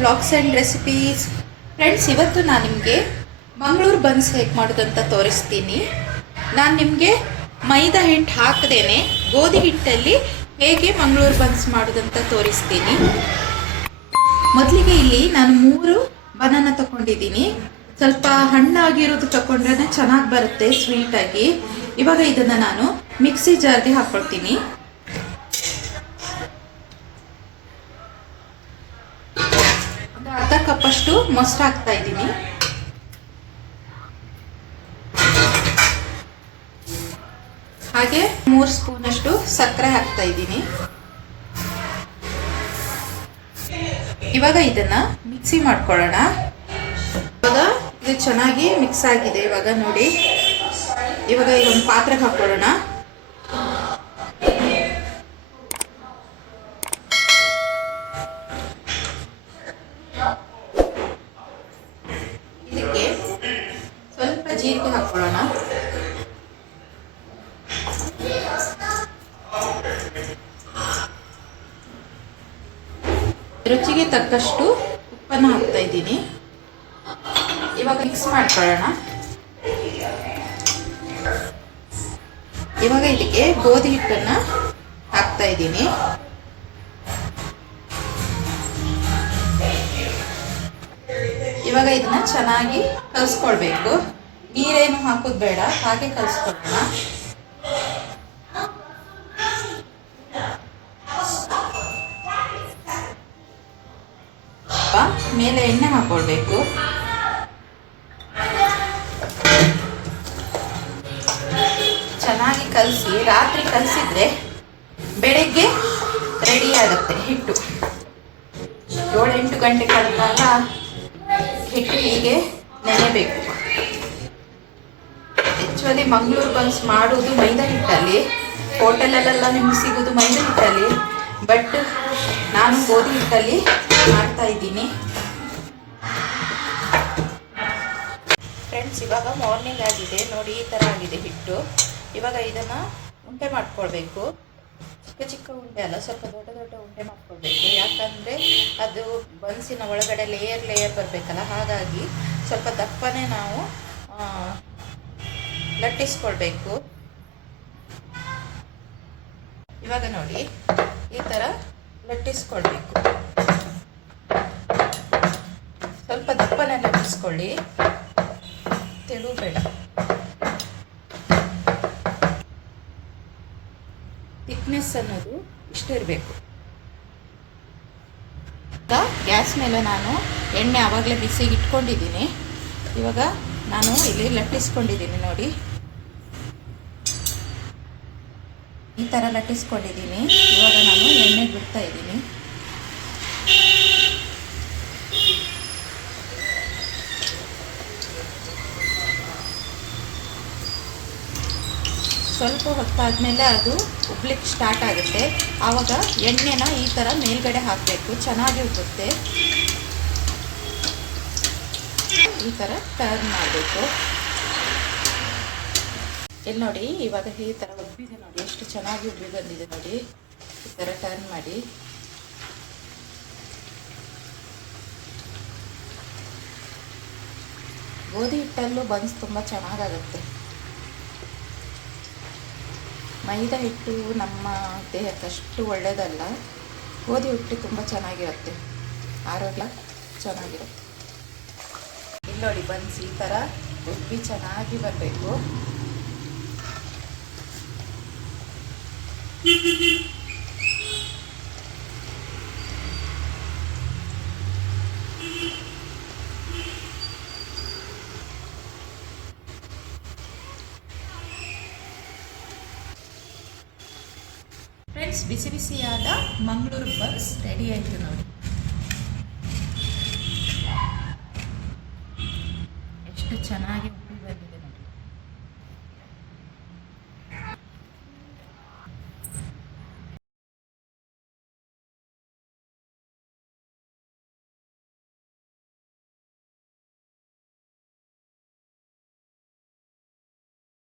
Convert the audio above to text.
Blogs and recipes friends ಇವತ್ತು ನಾನು ನಿಮಗೆ ಮಂಗಳೂರು ಬನ್ಸ್ ಹೇಗೆ ಮಾಡೋದಂತ ತೋರಿಸ್ತೀನಿ. ನಾನು ನಿಮಗೆ ಮೈದಾ ಹಿಟ್ಟು ಹಾಕದೇನೆ, ಗೋಧಿ ಹಿಟ್ಟಲ್ಲಿ ಹೇಗೆ ಮಂಗಳೂರು ಬನ್ಸ್ ಮಾಡೋದಂತ ತೋರಿಸ್ತೀನಿ. ಮೊದಲಿಗೆ ಇಲ್ಲಿ ನಾನು ಮೂರು ಬನಾನ ತಗೊಂಡಿದ್ದೀನಿ. ಸ್ವಲ್ಪ ಹಣ್ಣಾಗಿರೋದು ತಗೊಂಡ್ರೆ ಚೆನ್ನಾಗಿ ಬರುತ್ತೆ ಸ್ವೀಟಾಗಿ ಇವಾಗ ಇದನ್ನು ನಾನು ಮಿಕ್ಸಿ ಜಾರ್ಗೆ ಹಾಕ್ಕೊಳ್ತೀನಿ ಕಪ್ಪಷ್ಟು ಮೊಸರು ಹಾಕ್ತಾ ಇದ್ದೀನಿ. ಹಾಗೆ ಮೂರು ಸ್ಪೂನಷ್ಟು ಸಕ್ಕರೆ ಹಾಕ್ತಾ ಇದ್ದೀನಿ. ಇವಾಗ ಇದನ್ನ ಮಿಕ್ಸಿ ಮಾಡ್ಕೊಳ್ಳೋಣ. ಇವಾಗ ಇದು ಚೆನ್ನಾಗಿ ಮಿಕ್ಸ್ ಆಗಿದೆ ಇವಾಗ ನೋಡಿ. ಇವಾಗ ಇದೊಂದು ಪಾತ್ರೆಗೆ ಹಾಕೊಳ್ಳೋಣ ಇದಕ್ಕೆ ಸ್ವಲ್ಪ ಜೀರಿಗೆ ಹಾಕೊಳ್ಳೋಣ ರುಚಿಗೆ ತಕ್ಕಷ್ಟು ಉಪ್ಪನ್ನು ಹಾಕ್ತಾ ಇದ್ದೀನಿ ಇವಾಗ ಮಿಕ್ಸ್ ಮಾಡ್ಕೊಳ್ಳೋಣ. ಇವಾಗ ಇದಕ್ಕೆ ಗೋಧಿ ಹಿಟ್ಟನ್ನು ಹಾಕ್ತಾ ಇದ್ದೀನಿ. ಇವಾಗ ಇದನ್ನ ಚೆನ್ನಾಗಿ ಕಲಿಸ್ಕೊಳ್ಬೇಕು. ನೀರೇನು ಹಾಕೋದು ಬೇಡ, ಹಾಗೆ ಕಲಿಸ್ಕೊಳ್ಳೋಣ. ಮೇಲೆ ಎಣ್ಣೆ ಹಾಕೊಳ್ಬೇಕು. ಚೆನ್ನಾಗಿ ಕಲಸಿ, ರಾತ್ರಿ ಕಲಸಿದ್ರೆ ಬೆಳಗ್ಗೆ ರೆಡಿ ಆಗುತ್ತೆ ಹಿಟ್ಟು. ಏಳೆಂಟು ಗಂಟೆ ಕಾಲ ಹಿಟ್ಟು ಹೀಗೆ ನೆನೆಬೇಕು. ಆ್ಯಕ್ಚುಲಿ ಮಂಗಳೂರು ಬನ್ಸ್ ಮಾಡೋದು ಮೈದಾ ಹಿಟ್ಟಲ್ಲಿ ಹೋಟೆಲಲ್ಲೆಲ್ಲ ನಿಮ್ಗೆ ಸಿಗೋದು ಮೈದಾ ಹಿಟ್ಟಲ್ಲಿ ಬಟ್ ನಾನು ಗೋಧಿ ಹಿಟ್ಟಲ್ಲಿ ಮಾಡ್ತಾ ಇದ್ದೀನಿ. ಫ್ರೆಂಡ್ಸ್ ಇವಾಗ ಮಾರ್ನಿಂಗ್ ಆಗಿದೆ. ನೋಡಿ, ಈ ಥರ ಆಗಿದೆ ಹಿಟ್ಟು. ಇವಾಗ ಇದನ್ನು ಉಂಡೆ ಮಾಡ್ಕೊಳ್ಬೇಕು. ಚಿಕ್ಕ ಚಿಕ್ಕ ಉಂಡೆ ಅಲ್ಲ, ಸ್ವಲ್ಪ ದೊಡ್ಡ ದೊಡ್ಡ ಉಂಡೆ ಮಾಡ್ಕೊಳ್ಬೇಕು. ಯಾಕಂದರೆ ಅದು ಬನ್ಸಿನ ಒಳಗಡೆ ಲೇಯರ್ ಲೇಯರ್ ಬರಬೇಕಲ್ಲ, ಹಾಗಾಗಿ ಸ್ವಲ್ಪ ದಪ್ಪನೇ ನಾವು ಲಟ್ಟಿಸ್ಕೊಳ್ಬೇಕು ಇವಾಗ ನೋಡಿ, ಈ ಥರ ಲಟ್ಟಿಸ್ಕೊಳ್ಬೇಕು ಸ್ವಲ್ಪ ದಪ್ಪನ ಲಟ್ಟಿಸ್ಕೊಳ್ಳಿ. ತೆಳು ಬೇಡ ಥಿಕ್ನೆಸ್ ಅನ್ನೋದು ಇಷ್ಟಿರಬೇಕು ಗ್ಯಾಸ್ ಮೇಲೆ ನಾನು ಎಣ್ಣೆ ಆವಾಗಲೇ ಬಿಸಿಗೆ ಇಟ್ಕೊಂಡಿದ್ದೀನಿ. ಇವಾಗ ನಾನು ಇಲ್ಲಿ ಲಟ್ಟಿಸ್ಕೊಂಡಿದ್ದೀನಿ ನೋಡಿ. ಈ ಥರ ಲಟ್ಟಿಸ್ಕೊಂಡಿದ್ದೀನಿ. ಇವಾಗ ನಾನು ಎಣ್ಣೆ ಬಿಡ್ತಾ ಇದ್ದೀನಿ. ಸ್ವಲ್ಪ ಹೊತ್ತಾದಮೇಲೆ ಅದು ಉಬ್ಲಿಕ್ಕೆ ಸ್ಟಾರ್ಟ್ ಆಗುತ್ತೆ. ಆವಾಗ ಎಣ್ಣೆನ ಈ ಥರ ಮೇಲ್ಗಡೆ ಹಾಕಬೇಕು. ಚೆನ್ನಾಗಿ ಉಬ್ಬುತ್ತೆ. ಈ ಥರ ಟರ್ನ್ ಮಾಡಬೇಕು. ಇಲ್ಲಿ ನೋಡಿ, ಇವಾಗ ಈ ಥರ ಉಬ್ಬಿದೆ ನೋಡಿ, ಎಷ್ಟು ಚೆನ್ನಾಗಿ ಉಬ್ಬಿ ಬಂದಿದೆ ನೋಡಿ. ಈ ಥರ ಟರ್ನ್ ಮಾಡಿ. ಗೋಧಿ ಹಿಟ್ಟಲ್ಲೂ ಬನ್ಸ್ ತುಂಬ ಚೆನ್ನಾಗಾಗುತ್ತೆ. ಮೈದಾ ಹಿಟ್ಟು ನಮ್ಮ ದೇಹಕ್ಕಷ್ಟು ಒಳ್ಳೆಯದಲ್ಲ ಗೋಧಿ ಹಿಟ್ಟು ತುಂಬ ಚೆನ್ನಾಗಿರುತ್ತೆ. ಆರೋಗ್ಯ ಚೆನ್ನಾಗಿರುತ್ತೆ. ನೋಡಿ ಬನ್ಸ್ ಈ ಥರ ಉಬ್ಬಿ ಚೆನ್ನಾಗಿ ಬರಬೇಕು. ಫ್ರೆಂಡ್ಸ್ ಬಿಸಿ ಬಿಸಿಯಾದ ಮಂಗಳೂರು ಬಸ್ ರೆಡಿ ಆಯಿತು ನೋಡಿ. ಎಷ್ಟು ಚೆನ್ನಾಗಿ ಉಪ್ಪಿ ಬಂದಿದೆ